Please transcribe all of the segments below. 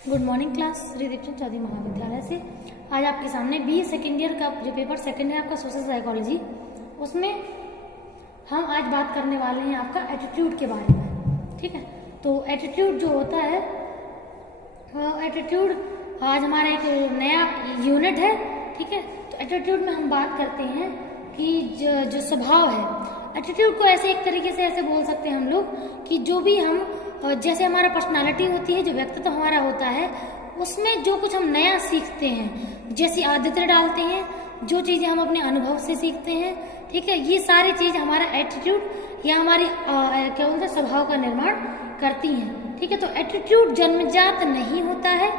Good morning class Shri Deepchand Chaudhary महाविद्यालय से। आज आपके सामने बी सेकेंड ईयर का जो पेपर सेकेंड है आपका सोशल साइकोलॉजी, उसमें हम आज बात करने वाले हैं आपका एटीट्यूड के बारे में। ठीक है, तो एटीट्यूड जो होता है, एटीट्यूड आज हमारा एक नया यूनिट है। ठीक है, तो एटीट्यूड में हम बात करते हैं कि जो स्वभाव है, एटीट्यूड को ऐसे एक तरीके से ऐसे बोल सकते हैं हम लोग कि जो भी हम जैसे हमारा पर्सनालिटी होती है, जो व्यक्तित्व हमारा होता है, उसमें जो कुछ हम नया सीखते हैं, जैसी आदतें डालते हैं, जो चीज़ें हम अपने अनुभव से सीखते हैं, ठीक है, ये सारी चीज़ हमारा एटीट्यूड या हमारी क्या बोलते हैं स्वभाव का निर्माण करती हैं। ठीक है, तो एटीट्यूड जन्मजात नहीं होता है,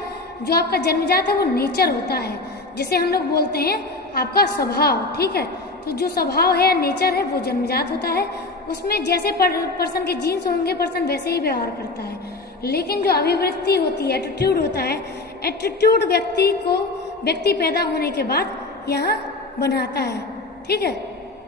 जो आपका जन्मजात है वो नेचर होता है, जिसे हम लोग बोलते हैं आपका स्वभाव। ठीक है, तो जो स्वभाव है या नेचर है वो जन्मजात होता है, उसमें जैसे पर्सन के जीन्स होंगे पर्सन वैसे ही व्यवहार करता है। लेकिन जो अभिवृत्ति होती है, एटीट्यूड होता है, एटीट्यूड व्यक्ति पैदा होने के बाद यहाँ बनाता है। ठीक है,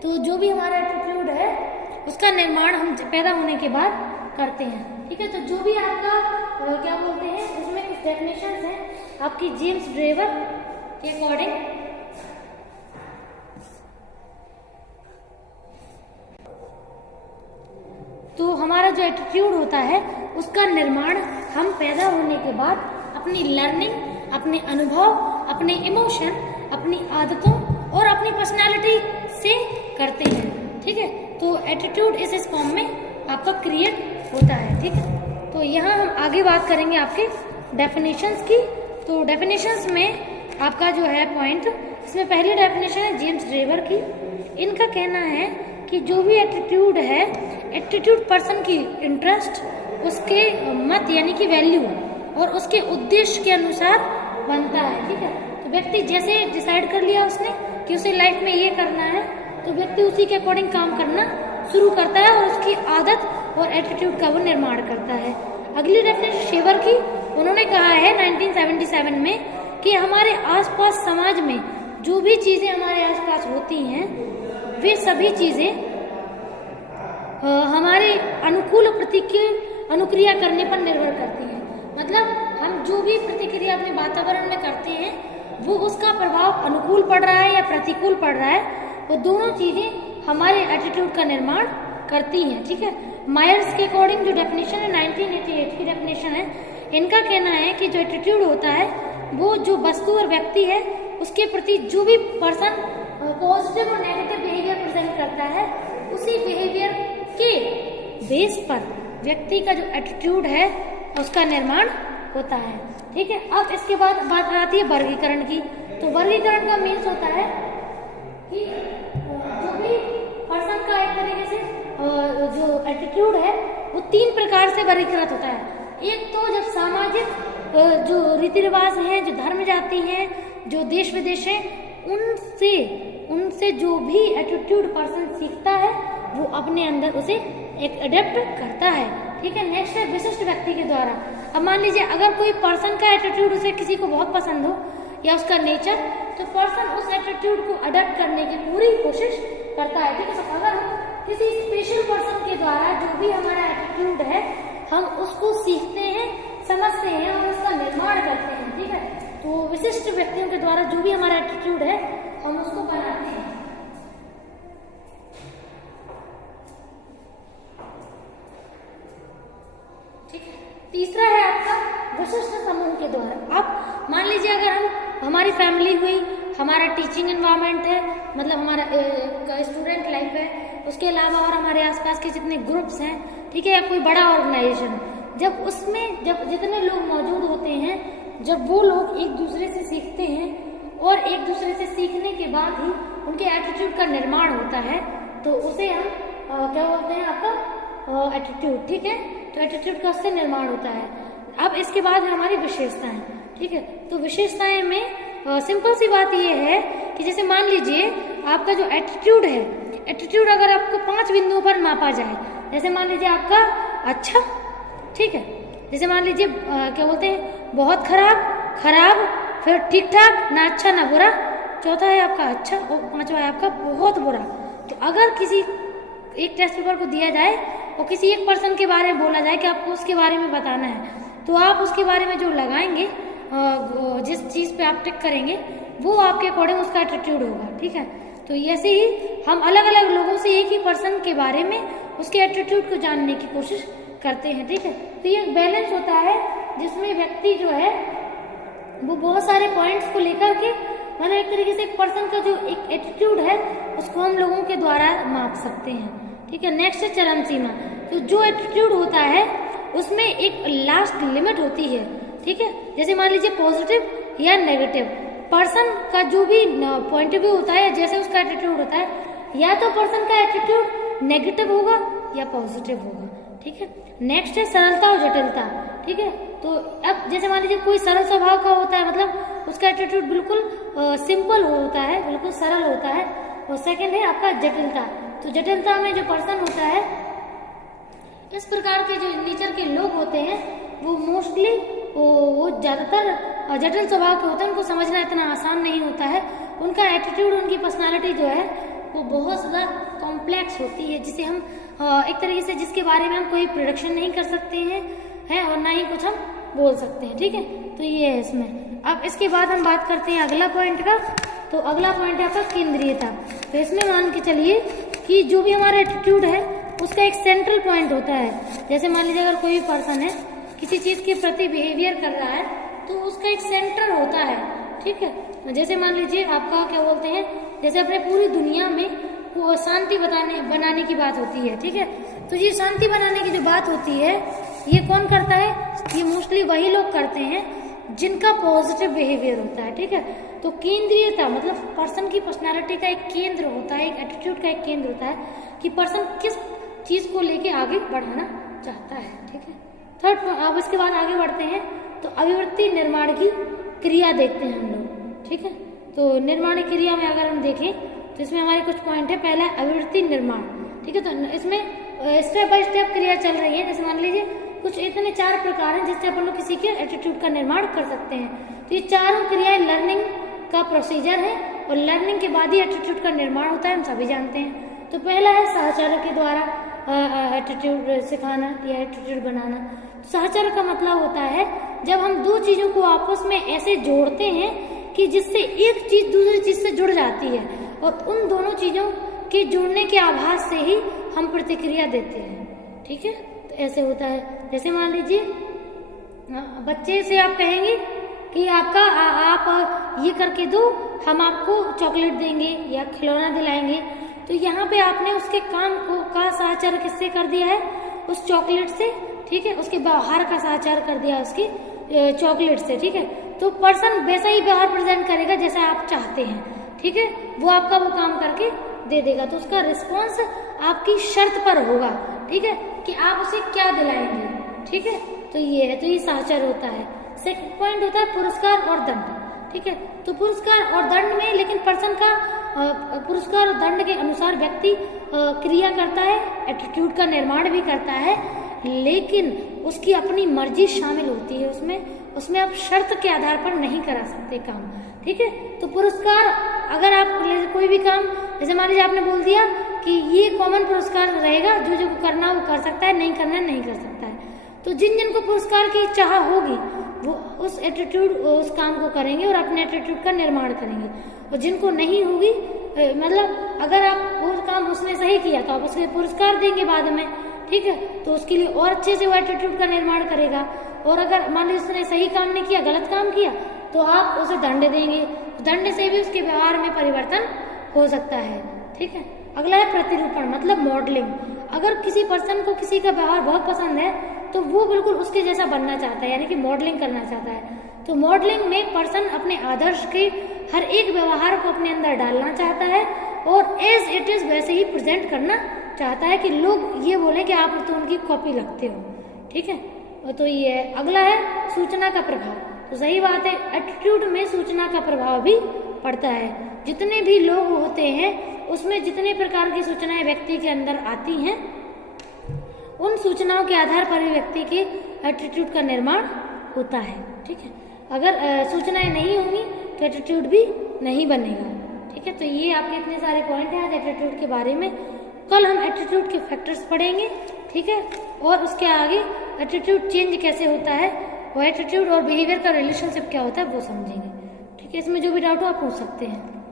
तो जो भी हमारा एटीट्यूड है उसका निर्माण हम पैदा होने के बाद करते हैं। ठीक है, तो जो भी आपका क्या बोलते हैं, उसमें कुछ डेफिनेशंस हैं आपकी जेम्स ड्रेवर के अकॉर्डिंग। तो हमारा जो एटीट्यूड होता है उसका निर्माण हम पैदा होने के बाद अपनी लर्निंग, अपने अनुभव, अपने इमोशन, अपनी आदतों और अपनी पर्सनालिटी से करते हैं। ठीक है, तो एटीट्यूड इस फॉर्म में आपका क्रिएट होता है। ठीक है, तो यहाँ हम आगे बात करेंगे आपके डेफिनेशंस की। तो डेफिनेशंस में आपका जो है पॉइंट, इसमें पहली डेफिनेशन है जेम्स ड्रेवर की। इनका कहना है कि जो भी एटीट्यूड है, एटीट्यूड पर्सन की इंटरेस्ट, उसके मत यानी कि वैल्यू और उसके उद्देश्य के अनुसार बनता है। ठीक है, तो व्यक्ति जैसे डिसाइड कर लिया उसने कि उसे लाइफ में ये करना है, तो व्यक्ति उसी के अकॉर्डिंग काम करना शुरू करता है और उसकी आदत और एटीट्यूड का वो निर्माण करता है। अगली डेफिनेशन शेवर की, उन्होंने कहा है 1977 में कि हमारे आसपास समाज में जो भी चीजें हमारे आसपास होती हैं वे सभी चीजें हमारे अनुकूल अनुक्रिया करने पर निर्भर करती हैं। मतलब हम जो भी प्रतिक्रिया अपने वातावरण में करते हैं वो उसका प्रभाव अनुकूल पड़ रहा है या प्रतिकूल पड़ रहा है, वो दोनों चीजें हमारे एटीट्यूड का निर्माण करती हैं। ठीक है, मायर्स के अकॉर्डिंग जो डेफिनेशन है 1988 की डेफिनेशन है, इनका कहना है कि जो एटीट्यूड होता है वो जो वस्तु और व्यक्ति है उसके प्रति जो भी पर्सन पॉजिटिव और नेगेटिव बिहेवियर प्रेजेंट करता है, उसी बिहेवियर के बेस पर व्यक्ति का जो एटीट्यूड है उसका निर्माण होता है। ठीक है, अब इसके बाद बात आती है वर्गीकरण की। तो वर्गीकरण का मीन्स होता है कि जो भी पर्सन का एक तरीके से जो एटीट्यूड है वो तीन प्रकार से वर्गीकृत होता है। एक तो जब सामाजिक जो रीति रिवाज हैं, जो धर्म जाति हैं, जो देश विदेश है, उनसे जो भी एटीट्यूड पर्सन सीखता है वो अपने अंदर उसे एक अडेप्ट करता है। ठीक है, नेक्स्ट है विशिष्ट व्यक्ति के द्वारा। अब मान लीजिए अगर कोई पर्सन का एटीट्यूड उसे किसी को बहुत पसंद हो या उसका नेचर, तो पर्सन उस एटीट्यूड को अडेप्ट करने की पूरी कोशिश करता है। ठीक है, तो अगर हम किसी स्पेशल पर्सन के द्वारा जो भी हमारा एटीट्यूड है हम उसको सीखते हैं, समझते हैं और उसका निर्माण करते हैं। ठीक है, तो विशिष्ट व्यक्तियों के द्वारा जो भी हमारा एटीट्यूड है हम उसको बनाते हैं। ठीक है, तीसरा है आपका विशिष्ट समूह के द्वारा। अब मान लीजिए अगर हमारी फैमिली हुई, हमारा टीचिंग एनवायरनमेंट है, मतलब हमारा स्टूडेंट लाइफ है, उसके अलावा और हमारे आसपास के जितने ग्रुप्स हैं, ठीक है, या कोई बड़ा ऑर्गेनाइजेशन, जब जितने लोग मौजूद होते हैं, जब वो लोग एक दूसरे से सीखते हैं और एक दूसरे से सीखने के बाद ही उनके एटीट्यूड का निर्माण होता है, तो उसे हम क्या बोलते हैं आपका एटीट्यूड। ठीक है, तो एटीट्यूड का उससे निर्माण होता है। अब इसके बाद है हमारी विशेषताएं। ठीक है, तो विशेषताएं में सिंपल सी बात ये है कि जैसे मान लीजिए आपका जो एटीट्यूड है, एटीट्यूड अगर आपको 5 बिंदुओं पर मापा जाए, जैसे मान लीजिए आपका अच्छा, ठीक है, जैसे मान लीजिए क्या बोलते हैं बहुत खराब, फिर ठीक ठाक, ना अच्छा ना बुरा, चौथा है आपका अच्छा और पांचवा है आपका बहुत बुरा। तो अगर किसी एक टेस्ट पेपर को दिया जाए और किसी एक पर्सन के बारे में बोला जाए कि आपको उसके बारे में बताना है, तो आप उसके बारे में जो लगाएंगे, जिस चीज़ पे आप टिक करेंगे वो आपके अकॉर्डिंग उसका एटीट्यूड होगा। ठीक है, तो ऐसे ही हम अलग अलग लोगों से एक ही पर्सन के बारे में उसके एटीट्यूड को जानने की कोशिश करते हैं। ठीक है, तो ये एक बैलेंस होता है जिसमें व्यक्ति जो है वो बहुत सारे पॉइंट्स को लेकर के, मतलब एक तरीके से एक पर्सन का जो एक एटीट्यूड है उसको हम लोगों के द्वारा माप सकते हैं। ठीक है, नेक्स्ट है चरम सीमा। तो जो एटीट्यूड होता है उसमें एक लास्ट लिमिट होती है। ठीक है, जैसे मान लीजिए पॉजिटिव या नेगेटिव, पर्सन का जो भी पॉइंट ऑफ व्यू होता है, जैसे उसका एटीट्यूड होता है, या तो पर्सन का एटीट्यूड नेगेटिव होगा या पॉजिटिव होगा। ठीक है, नेक्स्ट है सरलता और जटिलता। ठीक है, तो अब जैसे मान लीजिए कोई सरल स्वभाव का होता है, मतलब उसका एटीट्यूड बिल्कुल सिंपल होता है, बिल्कुल सरल होता है। और सेकंड है आपका जटिलता। तो जटिलता में जो पर्सन होता है, इस प्रकार के जो नेचर के लोग होते हैं वो मोस्टली वो ज्यादातर जटिल स्वभाव के होते हैं, उनको समझना इतना आसान नहीं होता है। उनका एटीट्यूड, उनकी पर्सनालिटी जो है वो बहुत ज़्यादा कॉम्प्लेक्स होती है, जिसे हम एक तरीके से जिसके बारे में हम कोई प्रोडक्शन नहीं कर सकते हैं और ना ही कुछ हम बोल सकते हैं। ठीक है, तो ये है इसमें। अब इसके बाद हम बात करते हैं अगला पॉइंट का। तो अगला पॉइंट है आपका केंद्रीयता। तो इसमें मान के चलिए कि जो भी हमारा एटीट्यूड है उसका एक सेंट्रल पॉइंट होता है। जैसे मान लीजिए अगर कोई भी पर्सन है किसी चीज के प्रति बिहेवियर कर रहा है तो उसका एक सेंटर होता है। ठीक है, जैसे मान लीजिए आपका क्या बोलते हैं, जैसे अपने पूरी दुनिया में शांति बनाने की बात होती है। ठीक है, तो ये शांति बनाने की जो बात होती है ये कौन करता है, ये मोस्टली वही लोग करते हैं जिनका पॉजिटिव बिहेवियर होता है। ठीक है, तो केंद्रीयता मतलब पर्सन की पर्सनालिटी का एक केंद्र होता है, एक एटीट्यूड का एक केंद्र होता है कि पर्सन किस चीज को लेके आगे बढ़ाना चाहता है। ठीक है, थर्ड, अब इसके बाद आगे बढ़ते हैं तो अभिवृत्ति निर्माण की क्रिया देखते हैं हम लोग। ठीक है, तो निर्माण क्रिया में अगर हम देखें तो इसमें हमारे कुछ पॉइंट है। पहला अभिवृत्ति निर्माण। ठीक है, तो इसमें स्टेप बाय स्टेप क्रिया चल रही है। जैसे मान लीजिए कुछ इतने 4 प्रकार हैं जिससे अपन लोग किसी के एटीट्यूड का निर्माण कर सकते हैं। तो ये चारों क्रियाएं लर्निंग का प्रोसीजर है और लर्निंग के बाद ही एटीट्यूड का निर्माण होता है, हम सभी जानते हैं। तो पहला है सहचर्य के द्वारा एटीट्यूड सिखाना या एटीट्यूड बनाना। सहचर्य का मतलब होता है जब हम दो चीजों को आपस में ऐसे जोड़ते हैं कि जिससे एक चीज दूसरी चीज से जुड़ जाती है और उन दोनों चीजों के जुड़ने के आभास से ही हम प्रतिक्रिया देते हैं। ठीक है, तो ऐसे होता है। जैसे मान लीजिए बच्चे से आप कहेंगे कि आप ये करके दो, हम आपको चॉकलेट देंगे या खिलौना दिलाएंगे। तो यहाँ पे आपने उसके काम का सहचर्य किससे कर दिया है, उस चॉकलेट से। ठीक है, उसके व्यवहार का सहचर्य कर दिया उसकी चॉकलेट से। ठीक है, तो पर्सन वैसा ही व्यवहार प्रेजेंट करेगा जैसा आप चाहते हैं। ठीक है, वो आपका वो काम करके दे देगा। तो उसका रिस्पॉन्स आपकी शर्त पर होगा। ठीक है, कि आप उसे क्या दिलाएंगे। ठीक है, तो ये है, तो ये सहचर्य होता है। सेकंड पॉइंट होता है पुरस्कार और दंड। ठीक है, तो पुरस्कार और दंड में लेकिन पर्सन का पुरस्कार और दंड के अनुसार व्यक्ति क्रिया करता है, एटीट्यूड का निर्माण भी करता है, लेकिन उसकी अपनी मर्जी शामिल होती है उसमें आप शर्त के आधार पर नहीं करा सकते काम। ठीक है, तो पुरस्कार अगर आप कोई भी काम, जैसे मान लीजिए आपने बोल दिया कि ये कॉमन पुरस्कार रहेगा, जो करना वो कर सकता है, नहीं करना नहीं कर सकता है। तो जिन को पुरस्कार की चाह होगी वो उस एटीट्यूड उस काम को करेंगे और अपने एटीट्यूड का निर्माण करेंगे। और जिनको नहीं होगी, मतलब अगर आप वो काम उसने सही किया तो आप उसके पुरस्कार देंगे बाद में। ठीक है, तो उसके लिए और अच्छे से वो एटीट्यूड का निर्माण करेगा। और अगर मान लीजिए उसने सही काम नहीं किया, गलत काम किया, तो आप उसे दंड देंगे। दंड से भी उसके व्यवहार में परिवर्तन हो सकता है। ठीक है, अगला है प्रतिरूपण मतलब मॉडलिंग। अगर किसी पर्सन को किसी का व्यवहार बहुत पसंद है तो वो बिल्कुल उसके जैसा बनना चाहता है, यानी कि मॉडलिंग करना चाहता है। तो मॉडलिंग में पर्सन अपने आदर्श के हर एक व्यवहार को अपने अंदर डालना चाहता है और एज इट इज वैसे ही प्रेजेंट करना चाहता है कि लोग ये बोले कि आप तो उनकी कॉपी लगते हो। ठीक है, तो ये अगला है सूचना का प्रभाव। तो सही बात है, एटीट्यूड में सूचना का प्रभाव भी पड़ता है। जितने भी लोग होते हैं उसमें जितने प्रकार की सूचनाएं व्यक्ति के अंदर आती हैं, उन सूचनाओं के आधार पर भी व्यक्ति के एटीट्यूड का निर्माण होता है। ठीक है, अगर सूचनाएं नहीं होंगी तो एटीट्यूड भी नहीं बनेगा। ठीक है, तो ये आपके इतने सारे पॉइंट हैं आज एटीट्यूड के बारे में। कल हम एटीट्यूड के फैक्टर्स पढ़ेंगे। ठीक है, और उसके आगे एटीट्यूड चेंज कैसे होता है वो एटीट्यूड और बिहेवियर का रिलेशनशिप क्या होता है वो समझेंगे। ठीक है, इसमें जो भी डाउट हो आप पूछ सकते हैं।